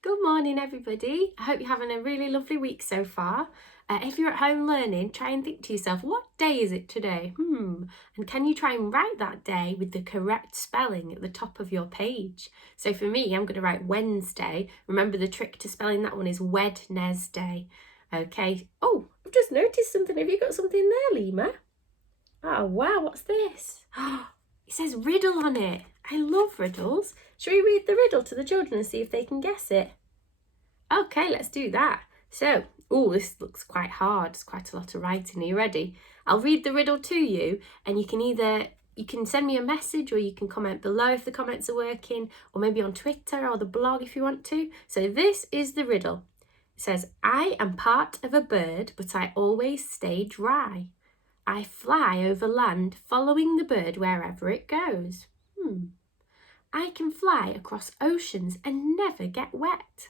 Good morning, everybody. I hope you're having a really lovely week so far. If you're at home learning, try and think to yourself, what day is it today? And can you try and write that day with the correct spelling at the top of your page? So for me, I'm going to write Wednesday. Remember, the trick to spelling that one is Wednesday. Okay. Oh, I've just noticed something. Have you got something there, Lima? Oh, wow, what's this? It says riddle on it. I love riddles. Shall we read the riddle to the children and see if they can guess it? Okay, let's do that. So, this looks quite hard. It's quite a lot of writing. Are you ready? I'll read the riddle to you, and you can send me a message, or you can comment below if the comments are working, or maybe on Twitter or the blog if you want to. So this is the riddle. It says, I am part of a bird, but I always stay dry. I fly over land, following the bird wherever it goes. I can fly across oceans and never get wet.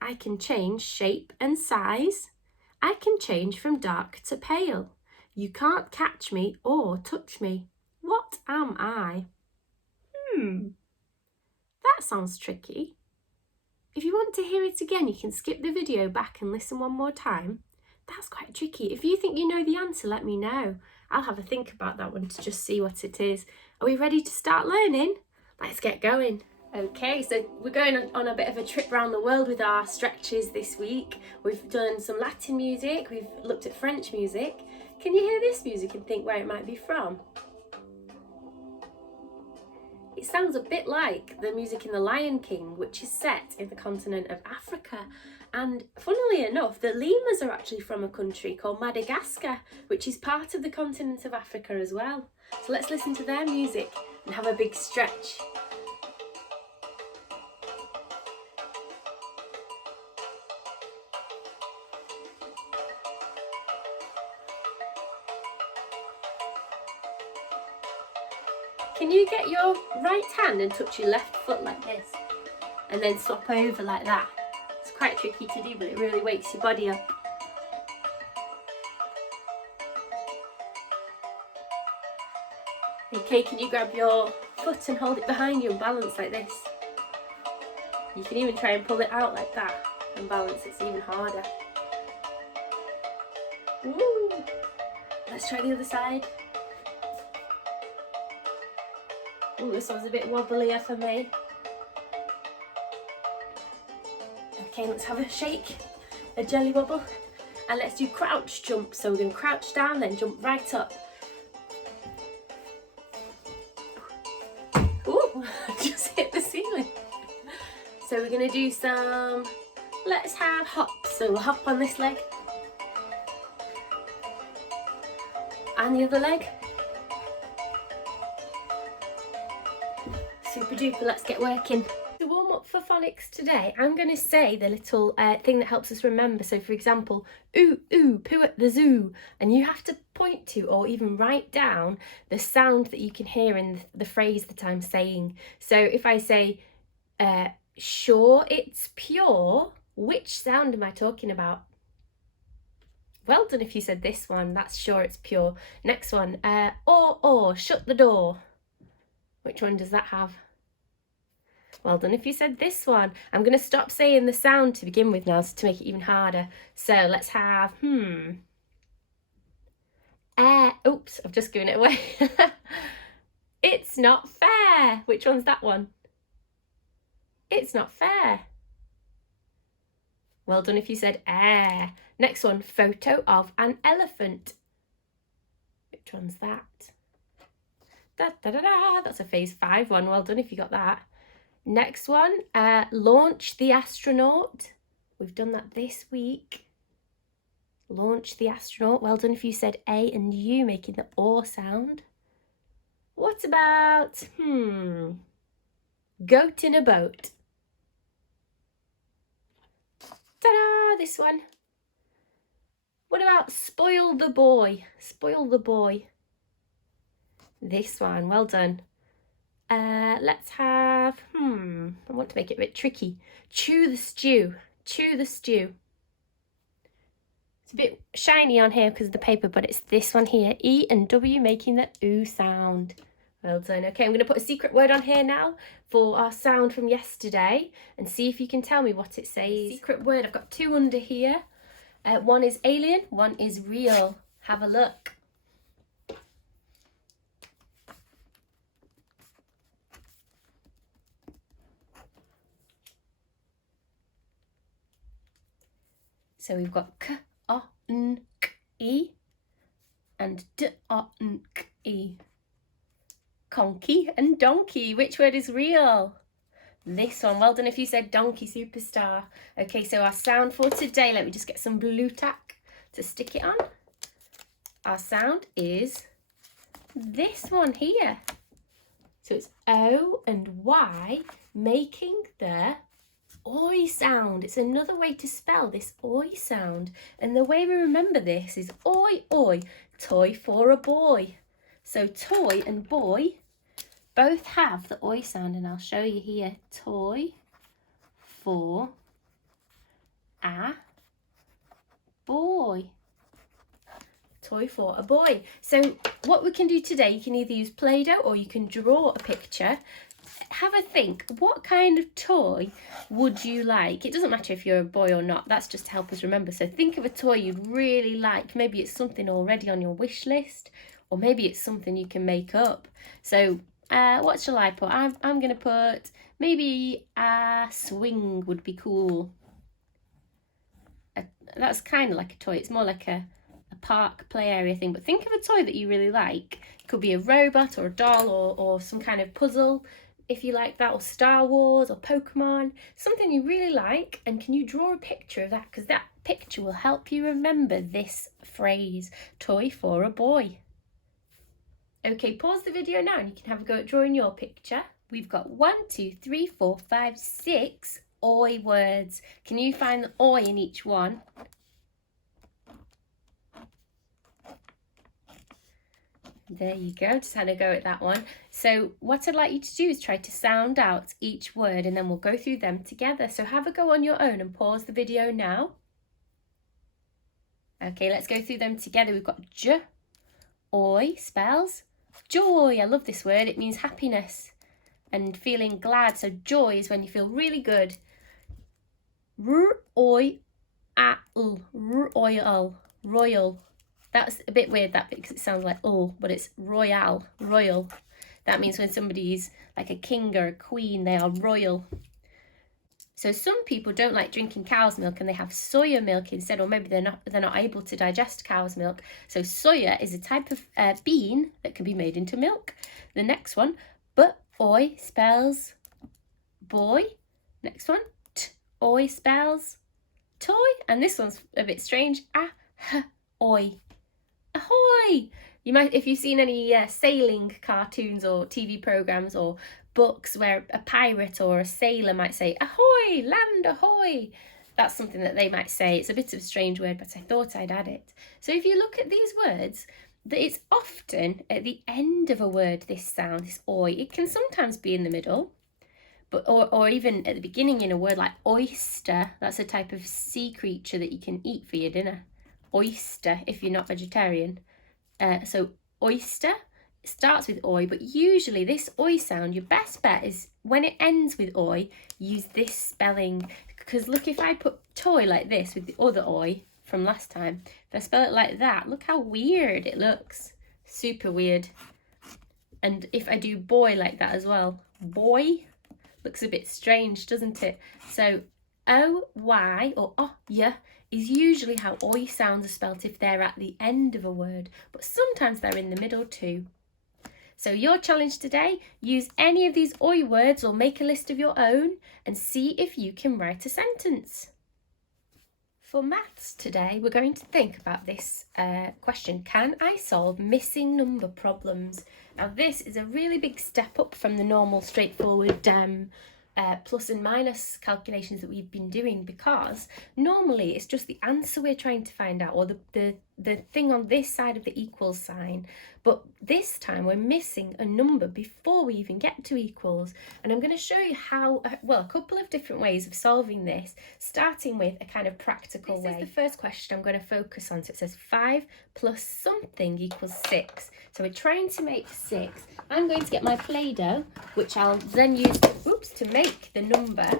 I can change shape and size. I can change from dark to pale. You can't catch me or touch me. What am I? That sounds tricky. If you want to hear it again, you can skip the video back and listen one more time. That's quite tricky. If you think you know the answer, let me know. I'll have a think about that one to just see what it is. Are we ready to start learning? Let's get going. Okay, so we're going on a bit of a trip around the world with our stretches this week. We've done some Latin music, we've looked at French music. Can you hear this music and think where it might be from? It sounds a bit like the music in The Lion King, which is set in the continent of Africa. And funnily enough, the lemurs are actually from a country called Madagascar, which is part of the continent of Africa as well. So let's listen to their music and have a big stretch. Can you get your right hand and touch your left foot like this? And then swap over like that? It's quite tricky to do, but it really wakes your body up. Okay, can you grab your foot and hold it behind you and balance like this? You can even try and pull it out like that and balance. It's even harder. Woo! Let's try the other side. Oh, this one's a bit wobblier for me. Okay, let's have a shake, a jelly wobble, and let's do crouch jump. So we're going to crouch down, then jump right up. Ooh, just hit the ceiling. So we're going to do some, let's have hops. So we'll hop on this leg. And the other leg. Super duper, let's get working. To warm up for phonics today, I'm going to say the little thing that helps us remember. So for example, ooh, ooh, poo at the zoo. And you have to point to or even write down the sound that you can hear in the phrase that I'm saying. So if I say, sure it's pure, which sound am I talking about? Well done if you said this one, that's sure it's pure. Next one, or, shut the door. Which one does that have? Well done if you said this one. I'm going to stop saying the sound to begin with now to make it even harder. So let's have, oops, I've just given it away. It's not fair. Which one's that one? It's not fair. Well done if you said air. Next one, photo of an elephant. Which one's that? Da, da, da, da. That's a phase 5 one. Well done if you got that. Next one, launch the astronaut. We've done that this week. Launch the astronaut. Well done if you said A and U, making the or sound. What about, goat in a boat? Ta-da, this one. What about spoil the boy? Spoil the boy. This one, well done. Let's have, I want to make it a bit tricky. Chew the stew. Chew the stew. It's a bit shiny on here because of the paper, but it's this one here. E and W making the oo sound. Well done. Okay, I'm going to put a secret word on here now for our sound from yesterday and see if you can tell me what it says. Secret word, I've got two under here. One is alien, one is real. Have a look. So we've got k-o-n-k-e and d-o-n-k-e. Conky and donkey. Which word is real? This one. Well done if you said donkey, superstar. Okay, so our sound for today, let me just get some blue tack to stick it on. Our sound is this one here. So it's O and Y making the oi sound. It's another way to spell this oi sound. And the way we remember this is oi, oi, toy for a boy. So toy and boy both have the oi sound, and I'll show you here. Toy for a boy. Toy for a boy. So what we can do today, you can either use Play-Doh or you can draw a picture. Have a think, what kind of toy would you like? It doesn't matter if you're a boy or not, that's just to help us remember. So think of a toy you'd really like. Maybe it's something already on your wish list, or maybe it's something you can make up. So what shall I put? I'm going to put maybe a swing would be cool. That's kind of like a toy. It's more like a park play area thing. But think of a toy that you really like. It could be a robot or a doll or some kind of puzzle, if you like that, or Star Wars or Pokemon. Something you really like, and can you draw a picture of that? Because that picture will help you remember this phrase, toy for a boy. Okay, pause the video now and you can have a go at drawing your picture. We've got 1, 2, 3, 4, 5, 6 oi words. Can you find the oi in each one? There you go, just had a go at that one. So what I'd like you to do is try to sound out each word, and then we'll go through them together. So have a go on your own and pause the video now. Okay, let's go through them together. We've got j. Oi spells joy. I love this word. It means happiness and feeling glad. So joy is when you feel really good. Royal. Royal. That's a bit weird, that bit, because it sounds like but it's royal. That means when somebody's like a king or a queen, they are royal. So some people don't like drinking cow's milk and they have soya milk instead, or maybe they're not able to digest cow's milk. So soya is a type of bean that can be made into milk. The next one, oi spells boy. Next one, oi spells toy. And this one's a bit strange, oi. Ahoy! You might, if you've seen any sailing cartoons or TV programs or books where a pirate or a sailor might say, ahoy, land ahoy. That's something that they might say. It's a bit of a strange word, but I thought I'd add it. So if you look at these words, it's often at the end of a word, this sound, this oi. It can sometimes be in the middle, but or even at the beginning in a word like oyster. That's a type of sea creature that you can eat for your dinner. Oyster, if you're not vegetarian. So oyster starts with oi, but usually this oi sound, your best bet is when it ends with oi, use this spelling. Because look, if I put toy like this with the other oi from last time, if I spell it like that, look how weird it looks. Super weird. And if I do boy like that as well, boy, looks a bit strange, doesn't it? So O-Y or O-Y is usually how oi sounds are spelt if they're at the end of a word, but sometimes they're in the middle too. So your challenge today, use any of these oi words or make a list of your own and see if you can write a sentence. For maths today, we're going to think about this question. Can I solve missing number problems? Now this is a really big step up from the normal straightforward plus and minus calculations that we've been doing, because normally it's just the answer we're trying to find out, or the the thing on this side of the equals sign, but this time we're missing a number before we even get to equals. And I'm going to show you how, well, a couple of different ways of solving this, starting with a kind of practical way. This is the first question I'm going to focus on. So it says 5 plus something equals 6. So we're trying to make 6. I'm going to get my Play-Doh, which I'll then use to make the number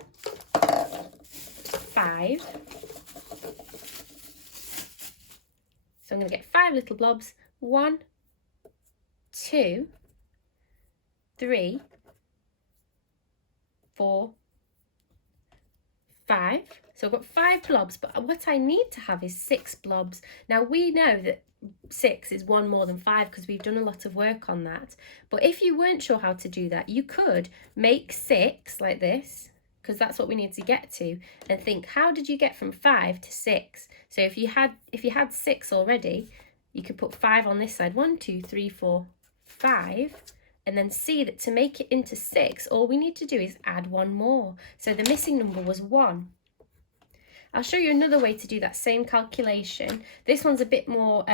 5. So I'm going to get 5 little blobs. 1, 2, 3, 4, 5. So I've got 5 blobs, but what I need to have is 6 blobs. Now we know that 6 is 1 more than 5 because we've done a lot of work on that. But if you weren't sure how to do that, you could make 6 like this, because that's what we need to get to, and think, how did you get from 5 to 6? So if you had 6 already, you could put 5 on this side, 1, 2, 3, 4, 5, and then see that to make it into 6, all we need to do is add 1 more. So the missing number was 1. I'll show you another way to do that same calculation. This one's a bit more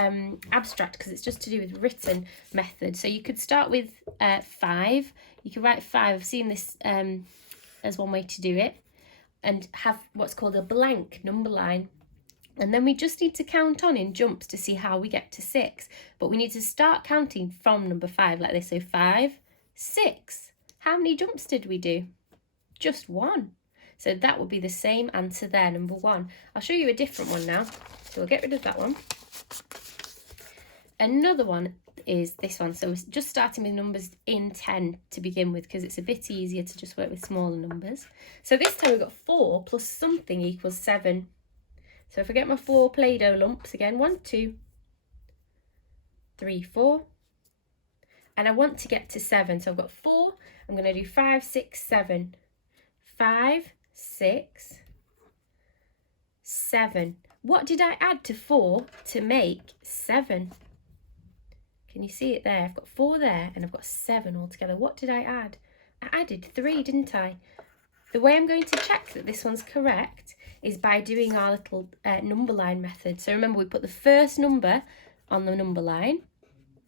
abstract because it's just to do with written method. So you could start with 5. You could write 5. I've seen this as one way to do it, and have what's called a blank number line. And then we just need to count on in jumps to see how we get to 6. But we need to start counting from number 5 like this. So 5, 6. How many jumps did we do? Just 1. So that will be the same answer there, number 1. I'll show you a different one now. So we'll get rid of that one. Another one is this one. So we're just starting with numbers in 10 to begin with, because it's a bit easier to just work with smaller numbers. So this time we've got 4 plus something equals 7. So if I get my 4 Play-Doh lumps again, 1, 2, 3, 4. And I want to get to 7. So I've got 4. I'm going to do 5, 6, 7. 5, 6, 7. What did I add to 4 to make 7? Can you see it there? I've got 4 there and I've got 7 altogether. What did I add? I added 3, didn't I? The way I'm going to check that this one's correct is by doing our little number line method. So remember, we put the first number on the number line,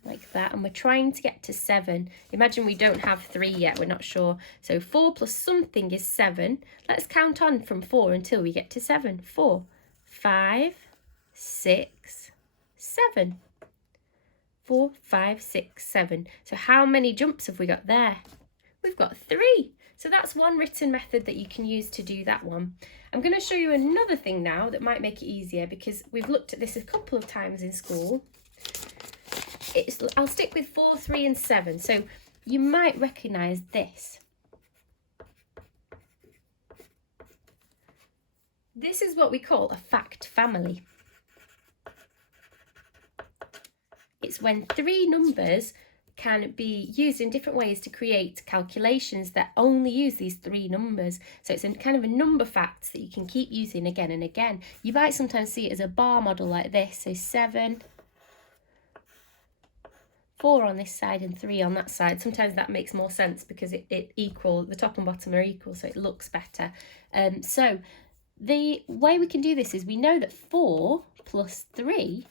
like that, and we're trying to get to 7. Imagine we don't have 3 yet, we're not sure. So 4 plus something is 7. Let's count on from 4 until we get to 7. 4, 5, 6, 7. 4, 5, 6, 7. So how many jumps have we got there? We've got 3. So that's one written method that you can use to do that one. I'm going to show you another thing now that might make it easier, because we've looked at this a couple of times in school. I'll stick with 4, 3 and 7. So you might recognise this. This is what we call a fact family. It's when 3 numbers can be used in different ways to create calculations that only use these 3 numbers. So it's a kind of a number fact that you can keep using again and again. You might sometimes see it as a bar model like this. So 7, 4 on this side and 3 on that side. Sometimes that makes more sense because it equal, the top and bottom are equal, so it looks better. So the way we can do this is we know that 4 plus 3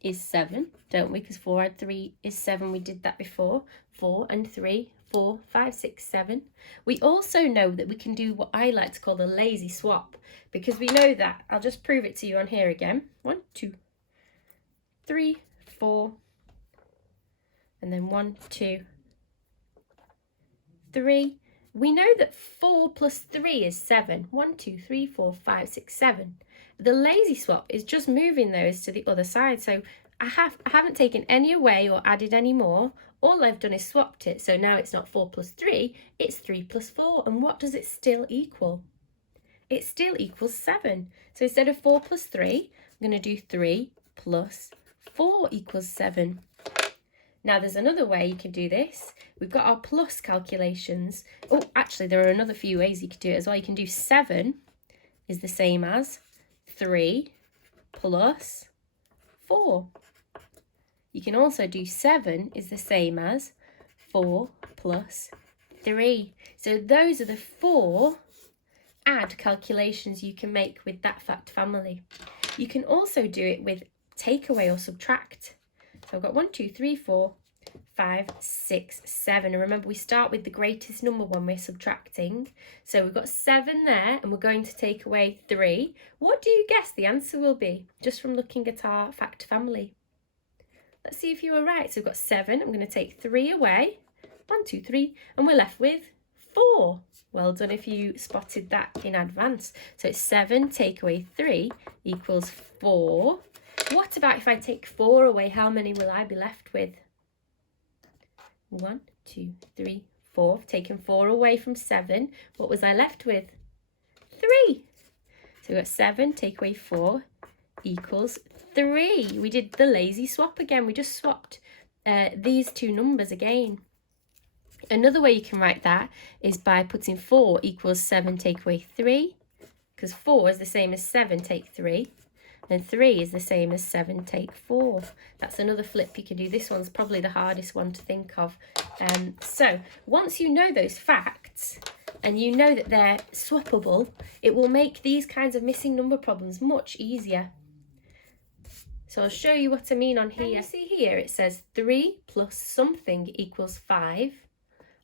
is 7, don't we? Because 4 and 3 is 7. We did that before. 4 and 3, 4, 5, 6, 7. We also know that we can do what I like to call the lazy swap, because we know that, I'll just prove it to you on here again. 1, 2, 3, 4, and then 1, 2, 3. We know that 4 plus 3 is 7. 1, 2, 3, 4, 5, 6, 7. The lazy swap is just moving those to the other side. So I haven't taken any away or added any more. All I've done is swapped it. So now it's not 4 plus 3, it's 3 plus 4. And what does it still equal? It still equals 7. So instead of 4 plus 3, I'm going to do 3 plus 4 equals 7. Now there's another way you can do this. We've got our plus calculations. Oh, actually there are another few ways you could do it as well. You can do 7 is the same as 3 plus 4. You can also do 7 is the same as 4 plus 3. So those are the 4 add calculations you can make with that fact family. You can also do it with take away or subtract. So I've got 1, 2, 3, 4, 5, 6, 7. And remember, we start with the greatest number when we're subtracting. So we've got 7 there, and we're going to take away 3. What do you guess the answer will be, just from looking at our fact family? Let's see if you were right. So we've got 7. I'm going to take 3 away. 1, 2, 3. And we're left with 4. Well done if you spotted that in advance. So it's 7 take away 3 equals 4. What about if I take 4 away? How many will I be left with? 1, 2, 3, 4. I've taken 4 away from 7. What was I left with? 3. So we've got 7 take away 4 equals 3. We did the lazy swap again. We just swapped these two numbers again. Another way you can write that is by putting 4 equals 7 take away 3, because 4 is the same as 7 take 3, and 3 is the same as 7 take 4. That's another flip you can do. This one's probably the hardest one to think of. So once you know those facts and you know that they're swappable, it will make these kinds of missing number problems much easier. So I'll show you what I mean on here. Can you see here it says 3 plus something equals 5.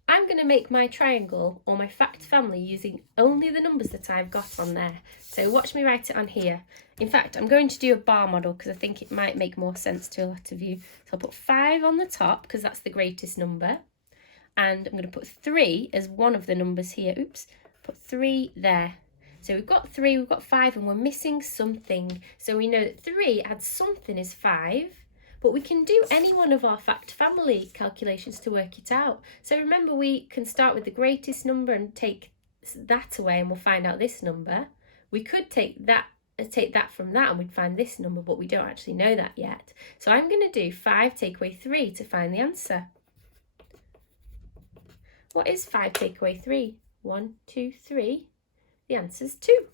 I'm going to make my triangle or my fact family using only the numbers that I've got on there. So watch me write it on here. In fact, I'm going to do a bar model because I think it might make more sense to a lot of you. So I'll put 5 on the top because that's the greatest number. And I'm going to put 3 as one of the numbers here. Oops, put 3 there. So we've got 3, we've got 5, and we're missing something. So we know that 3 adds something is 5. But we can do any one of our fact family calculations to work it out. So remember, we can start with the greatest number and take that away and we'll find out this number. We could take that from that and we'd find this number, but we don't actually know that yet. So I'm going to do 5 take away 3 to find the answer. What is 5 take away 3? 1, 2, 3. The answer's 2.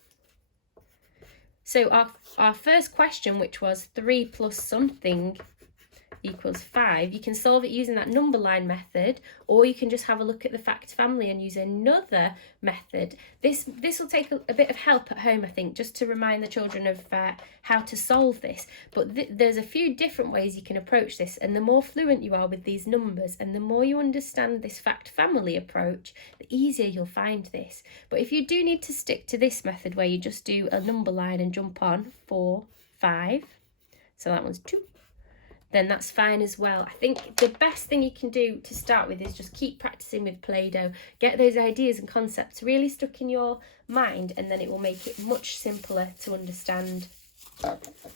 So our first question, which was 3 plus something equals 5, you can solve it using that number line method, or you can just have a look at the fact family and use another method. This will take a bit of help at home, I think, just to remind the children of how to solve this. But there's a few different ways you can approach this, and the more fluent you are with these numbers and the more you understand this fact family approach, the easier you'll find this. But if you do need to stick to this method where you just do a number line and jump on 4, 5, so that one's 2, then that's fine as well. I think the best thing you can do to start with is just keep practicing with Play-Doh. Get those ideas and concepts really stuck in your mind, and then it will make it much simpler to understand.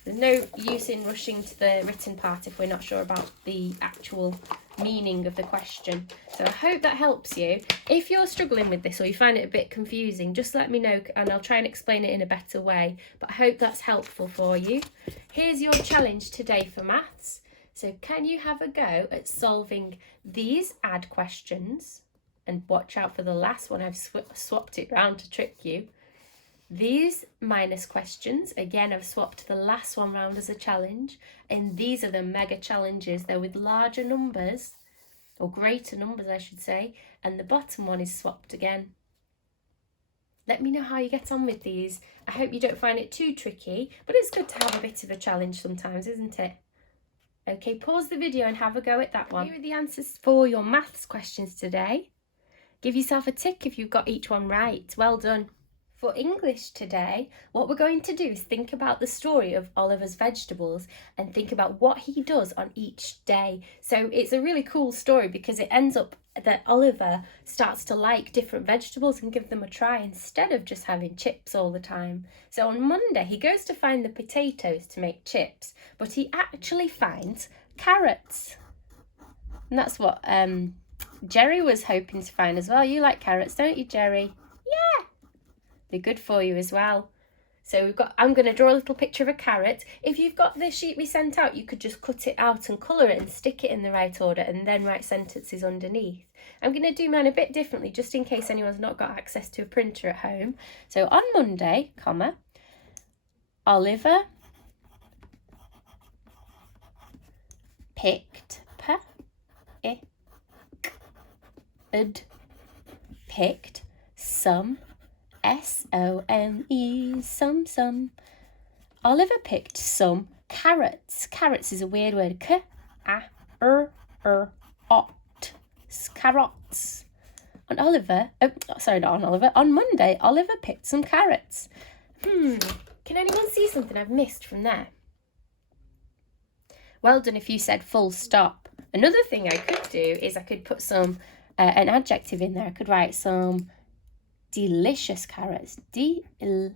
There's no use in rushing to the written part if we're not sure about the actual meaning of the question. So I hope that helps you. If you're struggling with this or you find it a bit confusing, just let me know and I'll try and explain it in a better way. But I hope that's helpful for you. Here's your challenge today for maths. So can you have a go at solving these add questions? And watch out for the last one, I've swapped it round to trick you. These minus questions, again, I've swapped the last one round as a challenge. And these are the mega challenges. They're with larger numbers, or greater numbers, I should say. And the bottom one is swapped again. Let me know how you get on with these. I hope you don't find it too tricky, but it's good to have a bit of a challenge sometimes, isn't it? Okay, pause the video and have a go at that one. Here are the answers for your maths questions today. Give yourself a tick if you've got each one right. Well done. For English today, what we're going to do is think about the story of Oliver's vegetables and think about what he does on each day. So it's a really cool story because it ends up that Oliver starts to like different vegetables and give them a try instead of just having chips all the time. So on Monday, he goes to find the potatoes to make chips, but he actually finds carrots. And that's what Jerry was hoping to find as well. You like carrots, don't you, Jerry? Yeah! They're good for you as well. So I'm going to draw a little picture of a carrot. If you've got the sheet we sent out, you could just cut it out and colour it and stick it in the right order and then write sentences underneath. I'm going to do mine a bit differently just in case anyone's not got access to a printer at home. So on Monday, comma, Oliver picked, picked some, S-O-M-E, some. Oliver picked some Carrots. Carrots is a weird word. K-A-R-R-O-T. Carrots. On Monday, Oliver picked some carrots. Can anyone see something I've missed from there? Well done if you said full stop. Another thing I could do is I could put some, an adjective in there. I could write some delicious carrots. Delicious.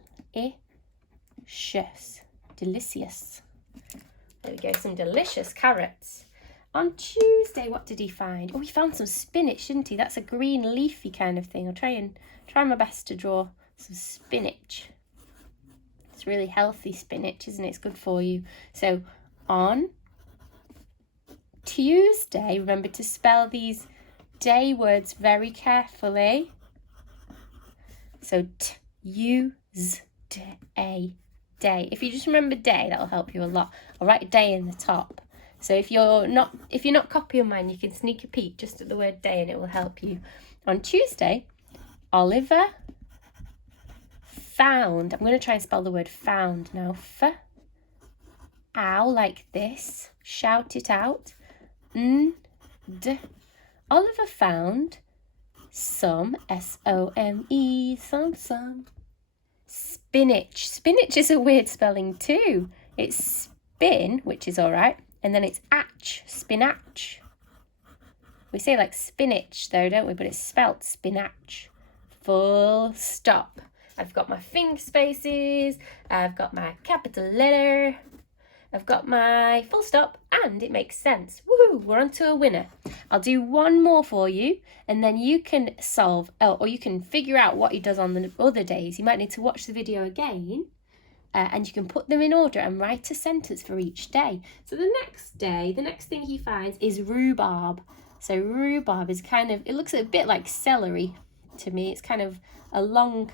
Delicious. There we go, some delicious carrots. On Tuesday, what did he find? Oh, he found some spinach, didn't he? That's a green leafy kind of thing. I'll try my best to draw some spinach. It's really healthy spinach, isn't it? It's good for you. So on Tuesday, remember to spell these day words very carefully. So Tuesday, day. If you just remember day, that'll help you a lot. I'll write a day in the top. So if you're not copying mine, you can sneak a peek just at the word day and it will help you. On Tuesday, Oliver found. I'm going to try and spell the word found now. Ow, like this. Shout it out. Oliver found some, S-O-M-E, some. Spinach. Spinach is a weird spelling too. It's spin, which is all right. And then it's atch, spinach. We say like spinach though, don't we? But it's spelt spinach. Full stop. I've got my finger spaces. I've got my capital letter. I've got my full stop, and it makes sense. Woohoo, we're on to a winner. I'll do one more for you, and then you can solve, or you can figure out what he does on the other days. You might need to watch the video again. And you can put them in order and write a sentence for each day. So the next day, the next thing he finds is rhubarb. So rhubarb is kind of, it looks a bit like celery to me. It's kind of a long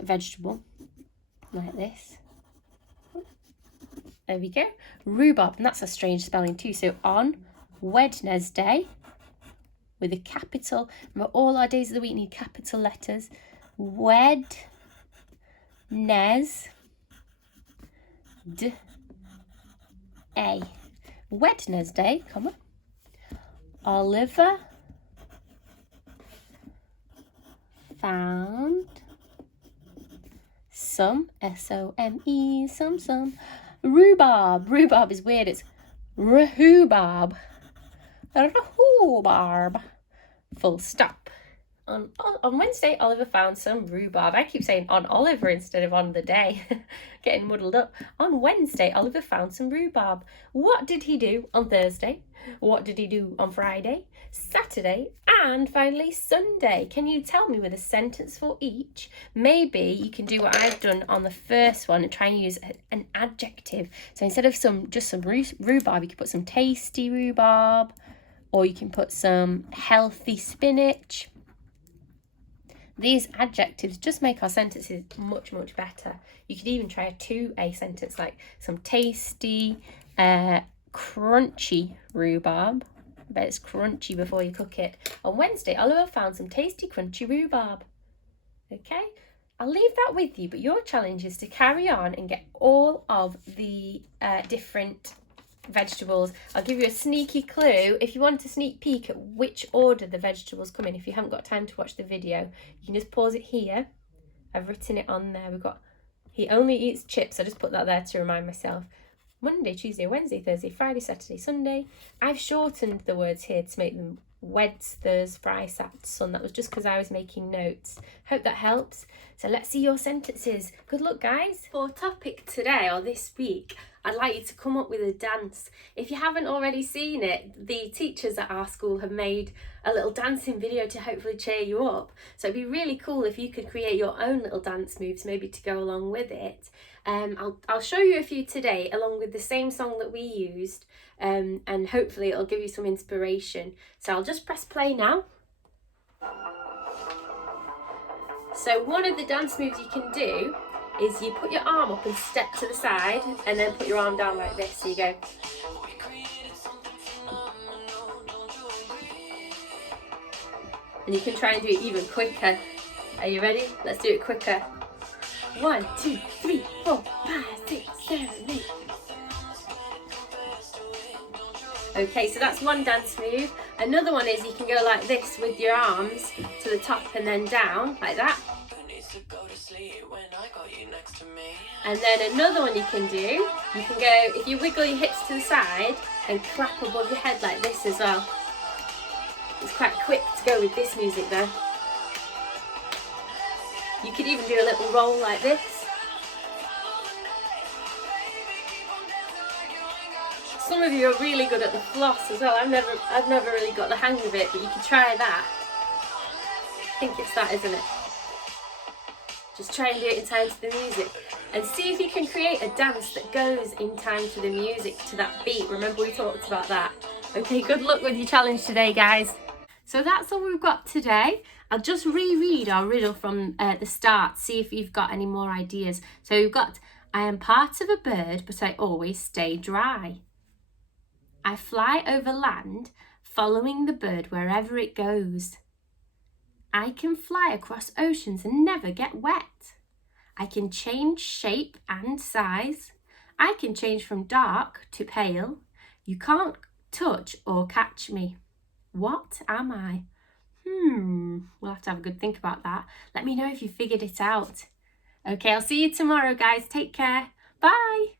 vegetable like this. There we go. Rhubarb, and that's a strange spelling too. So on Wednesday, with a capital, remember all our days of the week need capital letters. Wednesday, comma. Oliver found some, S-O-M-E, some. Rhubarb. Rhubarb is weird. It's rhubarb. Rhubarb. Full stop. On Wednesday, Oliver found some rhubarb. I keep saying on Oliver instead of on the day. Getting muddled up. On Wednesday, Oliver found some rhubarb. What did he do on Thursday? What did he do on Friday, Saturday, and finally Sunday? Can you tell me with a sentence for each? Maybe you can do what I've done on the first one and try and use an adjective. So instead of just some rhubarb, you can put some tasty rhubarb, or you can put some healthy spinach. These adjectives just make our sentences much, much better. You could even try a 2A sentence, like some tasty, crunchy rhubarb. I bet it's crunchy before you cook it. On Wednesday, Oliver found some tasty, crunchy rhubarb. Okay, I'll leave that with you, but your challenge is to carry on and get all of the different vegetables. I'll give you a sneaky clue. If you want a sneak peek at which order the vegetables come in, if you haven't got time to watch the video, you can just pause it here. I've written it on there. We've got, he only eats chips. I just put that there to remind myself. Monday, Tuesday, Wednesday, Thursday, Friday, Saturday, Sunday. I've shortened the words here to make them Weds, Thurs, Fry, Sat, Sun. That was just because I was making notes. Hope that helps. So let's see your sentences. Good luck, guys. For topic today or this week, I'd like you to come up with a dance. If you haven't already seen it, the teachers at our school have made a little dancing video to hopefully cheer you up. So it'd be really cool if you could create your own little dance moves maybe to go along with it. I'll show you a few today along with the same song that we used, and hopefully it'll give you some inspiration. So I'll just press play now. So one of the dance moves you can do is you put your arm up and step to the side and then put your arm down like this. So you go. And you can try and do it even quicker. Are you ready? Let's do it quicker. 1, 2, 3, 4, 5, 6, 7, 8. Okay, so that's one dance move. Another one is you can go like this with your arms to the top and then down, like that. And then another one you can do, you can go, if you wiggle your hips to the side and clap above your head like this as well. It's quite quick to go with this music though. You could even do a little roll like this. Some of you are really good at the floss as well. I've never really got the hang of it, but you could try that. I think it's that, isn't it? Just try and do it in time to the music. And see if you can create a dance that goes in time to the music, to that beat. Remember we talked about that. Okay, good luck with your challenge today, guys. So that's all we've got today. I'll just reread our riddle from the start, see if you've got any more ideas. So we've got, I am part of a bird, but I always stay dry. I fly over land, following the bird wherever it goes. I can fly across oceans and never get wet. I can change shape and size. I can change from dark to pale. You can't touch or catch me. What am I? We'll have to have a good think about that. Let me know if you figured it out. Okay, I'll see you tomorrow, guys. Take care. Bye.